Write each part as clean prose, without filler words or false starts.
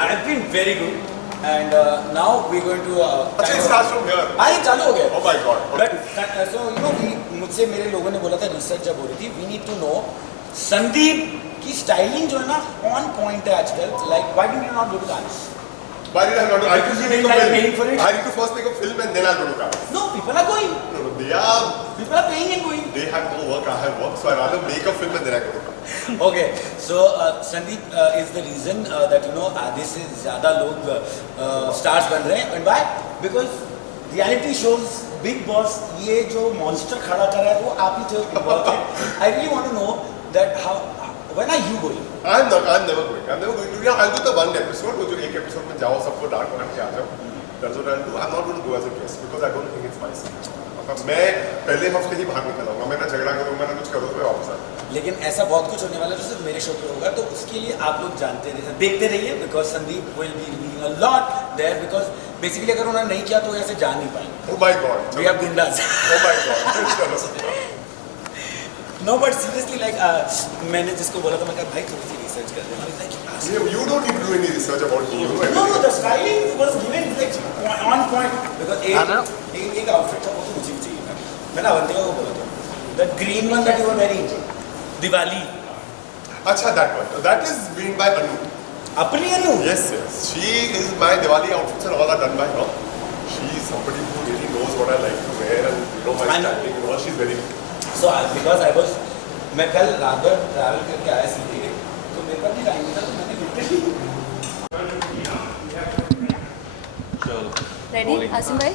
I've been very good. And now we're going to. अच्छा, it starts from here. हाँ, ये चालू हो गया. Oh my God. But so you know, मुझसे मेरे लोगों ने बोला था रिसर्च जब हो रही थी, we need to know Sandeep की स्टाइलिंग जो है ना on point है आजकल. Like why did you not go to Cannes? Why did I not do? I usually make a Like film. paying for it? I need to first make a film and then I'll go to Cannes. No, people are going. No, no, they are. People are paying and going. They have more work. I have work, so I rather make a film and then I go to Cannes. Okay, so Sandeep is the reason that you know आधे से ज़्यादा लोग stars बन रहे हैं. And why? Because reality shows, Big Boss, ये जो monster खड़ा कर रहा है वो आप ही थे बहुत है. I really want to know that how when are you going? I'm never going. I'm never going to. Yeah, I'll do the one episode. वो जो एक episode में जाओ सबको डांट वाट के आ जाओ. That's what I'll do. I'm not going to go as a guest because I don't think it's my scene. मतलब मैं पहले हफ्ते ही बाहर निकल आऊँगा. मैं ना झगड़ा करूँगा ना कुछ करूँ तो वापस आ. लेकिन ऐसा बहुत कुछ होने वाला है जो सिर्फ मेरे शो पे होगा, तो उसके लिए आप लोग जानते रहिए, देखते रहिए, because Sandeep will be revealing a lot there, because basically अगर उन्होंने नहीं किया तो ऐसे जा नहीं पाएंगे. Oh my God. We have goondas. Oh my God. No but seriously like मैंने जिसको बोला था मैं कहा भाई थोड़ी सी रिसर्च कर दे. You don't need to do any research about me. You know No, everything. the styling was given like on point because एक आउटफिट था वो तो मुझे भी चाहिए था. मैंने अवंतिका को बोला था. The green one that you were wearing, Diwali. अच्छा, that one. That is made by Anu. अपनी अनु. Yes, yes. She is my Diwali outfits and all are done by her. She is somebody who really knows what I like to wear and you know my styling and all. She's very good. So because I was, मैं कल रात भर travel करके आया सीधे, तो मेरे पास भी टाइम नहीं था, तो मैंने लिटरली. रेडी आसिम भाई?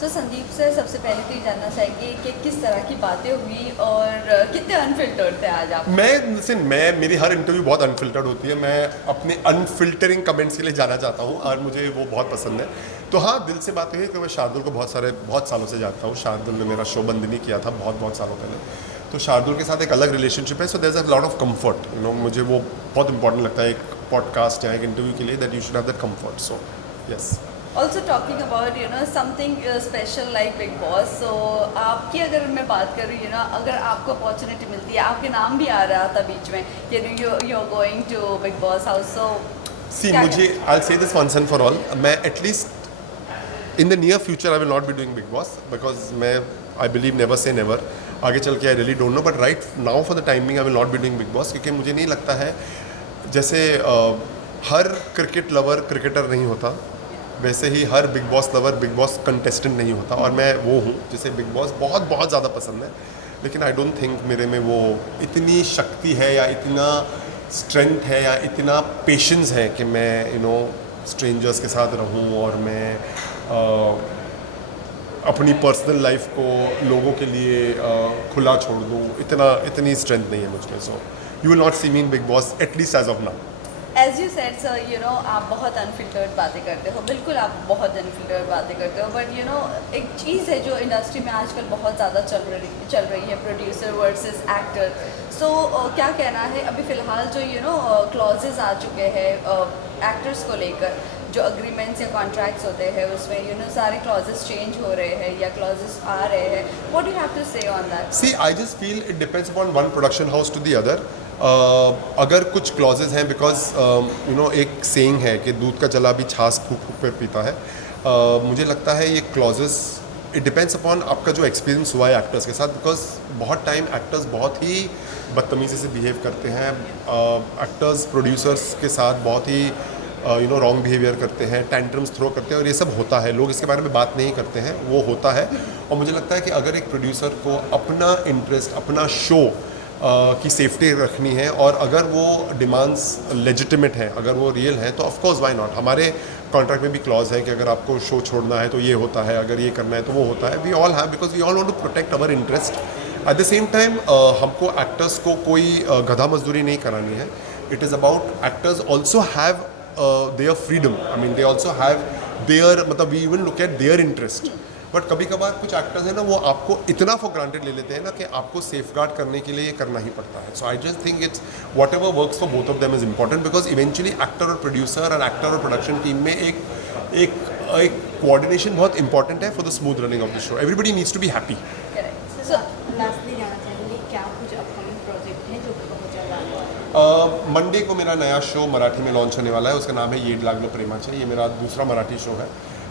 सो संदीप से सबसे पहले तो ये जानना चाहेंगे कि किस तरह की बातें हुई और कितने अनफिल्टर्ड थे आज आप? मैं मेरी हर इंटरव्यू बहुत अनफिल्टर्ड होती है. मैं अपने अनफिल्टरिंग कमेंट्स के लिए जाना चाहता हूँ और मुझे वो बहुत पसंद है. तो हाँ, दिल से बात हुई है कि मैं शार्दुल को बहुत सालों से जानता हूँ. शार्दुल ने मेरा शो बंदिनी किया था बहुत सालों पहले. तो शार्दुल के साथ एक अलग रिलेशनशिप है. So there is a lot of comfort. You know, मुझे वो बहुत इंपॉर्टेंट लगता है एक पॉडकास्ट या एक इंटरव्यू के लिए, that you should have that comfort. So yes. Also talking about you know something special like Bigg Boss. So आपकी अगर मैं बात करूँ यू नो, अगर आपको अपॉर्चुनिटी मिलती है, आपके नाम भी आ रहा था बीच में कि you are going to Bigg Boss house. So see मुझे I say this once and for all, मैं at least in the near future I will not be doing Bigg Boss because मैं I believe never say never. आगे चल के I really don't know, but right now for the timing I will not be doing Bigg Boss, क्योंकि मुझे नहीं लगता है जैसे हर क्रिकेट लवर क्रिकेटर नहीं होता, वैसे ही हर Bigg Boss lover Bigg Boss contestant नहीं होता. और मैं वो हूँ जिसे बिग बॉस बहुत ज़्यादा पसंद है, लेकिन आई डोंट थिंक मेरे में वो इतनी शक्ति है या इतना स्ट्रेंथ है या इतना पेशेंस है कि मैं यू नो स्ट्रेंजर्स के साथ रहूँ और मैं अपनी पर्सनल लाइफ को लोगों के लिए खुला छोड़ दूँ. इतनी स्ट्रेंथ नहीं है मुझमें. So you will not see me in Bigg Boss at least as of now. As you said sir, you know आप बहुत अनफिल्टर्ड बातें करते हो. बिल्कुल आप बहुत अनफिल्टर्ड बातें करते हो. बट यू नो एक चीज़ है जो इंडस्ट्री में आजकल बहुत ज़्यादा चल रही है, प्रोड्यूसर वर्सेस एक्टर. सो क्या कहना है अभी फ़िलहाल जो यू नो क्लॉजेज आ चुके हैं एक्टर्स को लेकर, जो अग्रीमेंट्स या कॉन्ट्रैक्ट्स होते हैं उसमें यू नो सारे क्लॉजेस चेंज हो रहे हैं या क्लॉजेस आ रहे हैं. What do you have to say on that? See I just feel it depends upon one production house to the other. अगर कुछ क्लॉजेज हैं, बिकॉज यू नो एक सेइंग है कि दूध का जला भी छाछ फूक फूक कर पीता है. मुझे लगता है ये क्लॉजेज इट डिपेंड्स अपॉन आपका जो एक्सपीरियंस हुआ है एक्टर्स के साथ, बिकॉज बहुत टाइम एक्टर्स बहुत ही बदतमीज़ी से बिहेव करते हैं. एक्टर्स प्रोड्यूसर्स के साथ बहुत ही यू नो रॉन्ग बिहेवियर करते हैं, टेंट्रम्स थ्रो करते हैं, और ये सब होता है. लोग इसके बारे में बात नहीं करते हैं, वो होता है. और मुझे लगता है कि अगर एक प्रोड्यूसर को अपना इंटरेस्ट, अपना शो की सेफ्टी रखनी है और अगर वो डिमांड्स लेजिटिमेट हैं, अगर वो रियल हैं, तो ऑफ कोर्स व्हाई नॉट. हमारे कॉन्ट्रैक्ट में भी क्लॉज है कि अगर आपको शो छोड़ना है तो ये होता है, अगर ये करना है तो वो होता है. We all have, because we all want to protect our interest. At the same time हमको एक्टर्स को कोई गधा मजदूरी नहीं करानी है. It is about actors also have their freedom. I mean they also have their, मतलब we even look at their interest. But कभी कभार कुछ एक्टर्स हैं ना, वो आपको इतना फॉर ग्रांटेड ले लेते हैं ना कि आपको सेफ गार्ड करने के लिए ये करना ही पड़ता है. So I just think it's whatever works for both of them is important, because eventually actor और प्रोड्यूसर और एक्टर और प्रोडक्शन टीम में एक कोऑर्डिनेशन बहुत इंपॉर्टेंट है for the smooth running of the show. Everybody needs to be happy. Lastly जाना चाहेंगे क्या कुछ अपकमिंग प्रोजेक्ट हैं जो बहुत जल्द आने वाले हैं? मंडे को मेरा नया शो मराठी में लॉन्च होने वाला है, उसका नाम है येड लागलो प्रेमाचे। ये मेरा दूसरा मराठी शो है।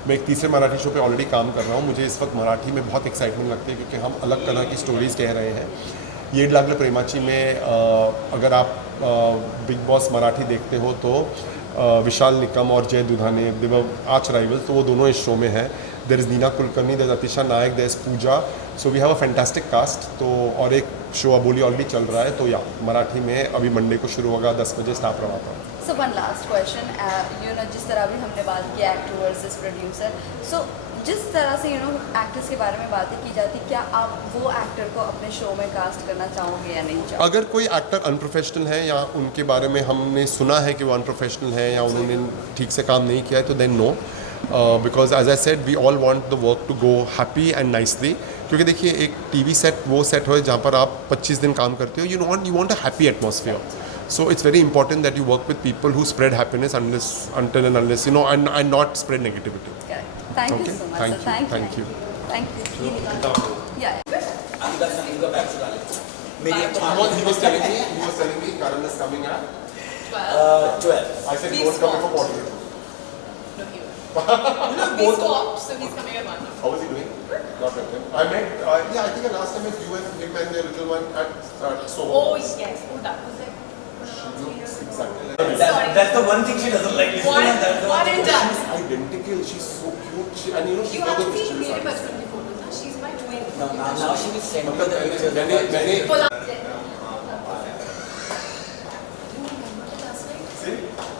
मैं एक तीसरे मराठी शो पे ऑलरेडी काम कर रहा हूँ। मुझे इस वक्त मराठी में बहुत एक्साइटमेंट लगती है क्योंकि हम अलग तरह की स्टोरीज़ कह रहे हैं। येड लागलो प्रेमाची में अगर आप बिग बॉस मराठी देखते हो तो विशाल निकम और जय दुधाने, दे वर आर्च राइवल्स, तो वो दोनों इस शो में हैं। There is Neena Kulkarni, there is Atisha Naik, there is Pooja. So we have a fantastic cast. तो और एक शो अबोली ऑलरेडी चल रहा है, तो या मराठी में अभी मंडे को शुरू होगा 10 बजे स्टार प्रवाह पर। So one last question, you know जिस तरह भी हमने बात की एक्टर वर्सेस प्रोड्यूसर, सो जिस तरह से यू नो एक्टर्स के बारे में बातें की जाती, क्या आप वो एक्टर को अपने शो में कास्ट करना चाहोगे या नहीं चाहोगे? अगर कोई एक्टर अनप्रोफेशनल है या उनके बारे में हमने सुना है कि वो अनप्रोफेशनल है या उन्होंने ठीक से काम नहीं किया है, तो then no, because as I said we all want the work to go happy and nicely. क्योंकि देखिए एक टीवी सेट वो सेट हो जहाँ पर आप 25 दिन काम करते हो, you want a happy atmosphere. So it's very important that you work with people who spread happiness until and unless you know and not spread negativity. Correct. Thank you Okay. so much, Thank sir. you. Thank you. Thank Thank you. Yeah. Ankita Sandeep का bag चुरा ले। मेरी एक He was telling me Karan is coming at 12. I said We he was coming for swapped. portrait. No, he was. You We know, both. swapped, so he's coming at 1 now. How was he doing? Not with him. I met yeah, I think the last time I met you and him and the little one at Soho. Oh, yes. Oh, that was like 3 years ago. Exactly. That's the one thing she doesn't like. One, Listening, that's the one thing. and done. She's identical. She's so cute. And you know she's You got have those seen mischievous मेरे eyes. बचपन की photos ना? She's my twin. Now she will send me the pictures. मैंने Pull up. Do you remember the last night? see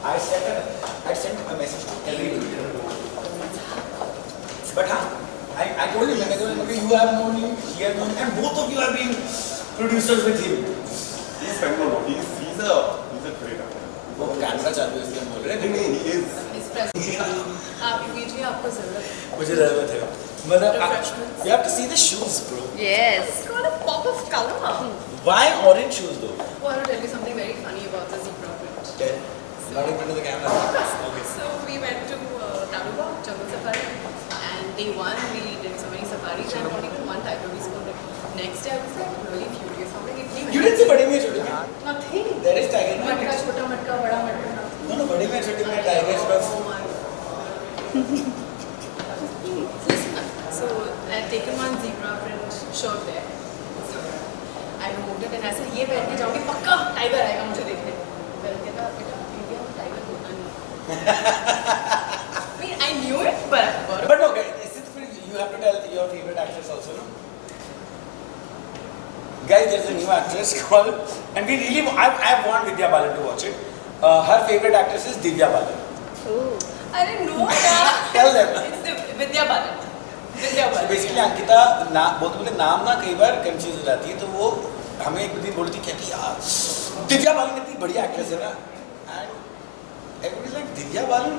I sent a message to everybody. But I told him, you have known him, he has known him, and both of you have been producers with him. he's a great actor. वो camera चालू है इसलिए बोल रहे हैं। नहीं he is. His presence. आप कीजिए, आपको जरूरत है. मुझे जरूरत है। मतलब Refreshments. you have to see the shoes, bro. Yes. It's got a pop of color. Why orange shoes though? Oh, I want to tell you something very funny about the zebra print. Tell. Not in front of the camera. Okay. So we went to Taluba, Jungle Safari, and day one we did so many safaris and only one tiger we spoke. Next day I was like really furious. I'm like, if You didn't say बड़े में छोटे में? nothing. There is tiger. ना? मटका छोटा मटका बड़ा मटका nothing. No, बड़े में छोटे में tiger बस. Oh my. Listen, so I had taken one zebra print shirt there. So I removed it and I said, ये पहन के जाऊँगी पक्का टाइगर आएगा मुझे देखने. Well, कहता बेटा इंडिया में टाइगर होता नहीं. I mean, I knew it, but I forgot. But no, guys, you have to tell your favorite actress also, no? Guys, there's a new actress called, and we really, I want Vidya Balan to watch it. Her favorite actress is Divya Balan. I didn't know that. Tell them. It's the Vidya Balan. Vidya So Balan. basically Ankita बोलते नाम ना कई बार confuse हो जाती है, तो वो हमें एक दिन बोलती कहती यार दिव्या बालन इतनी बढ़िया एक्ट्रेस है ना, and everybody's like Divya Balan.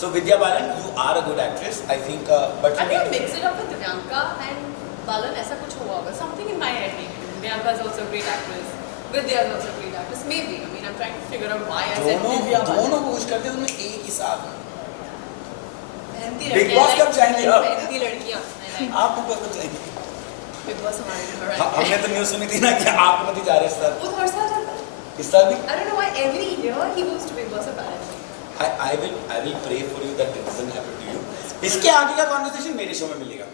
So Vidya Balan, you are a good actress, I think. But I think mix it up with Divyanka and Balan. ऐसा कुछ हुआ होगा. Something in my head. maybe. Divyanka is also a great actress. Vidya is also a great actress. Maybe. I mean, I'm trying to figure out why I said Divya Balan. दोनों कोशिश करते हैं तुमने एक ही साथ में. मेहनती Big लड़कियां Boss कब जाएंगे आप? मेहनती लड़कियां. I like. आपको कब जाएंगे? Big Boss हमारे घर है. हमने तो न्यूज़ सुनी थी ना कि आप नहीं जा रहे इस साल. वो हर साल जाता है. इस साल भी I don't know why every year he goes to Big Boss apparently. I will pray for you that it doesn't happen to you. इसके आगे का कॉन्वर्सेशन मेरे शो में मिलेगा.